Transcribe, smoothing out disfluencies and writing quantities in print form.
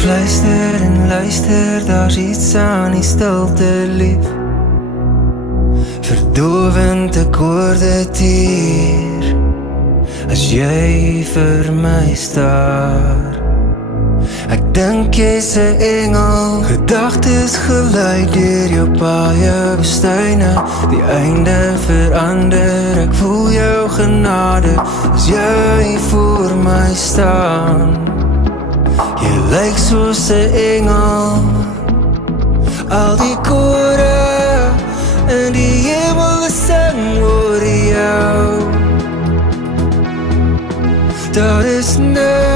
Fluister en luister, daar's iets aan die stilte lief. Verdovend, ek hoor dit hier, as jy vir my staar. Ek dink jy's 'n engel, gedagtes gelei deur jou paaie bestuine. Die einde verander, ek voel jou genade, as jy voor my staan. Jy lyk soos 'n engel, al die kore in die hemel sing oor jou. Daar is niks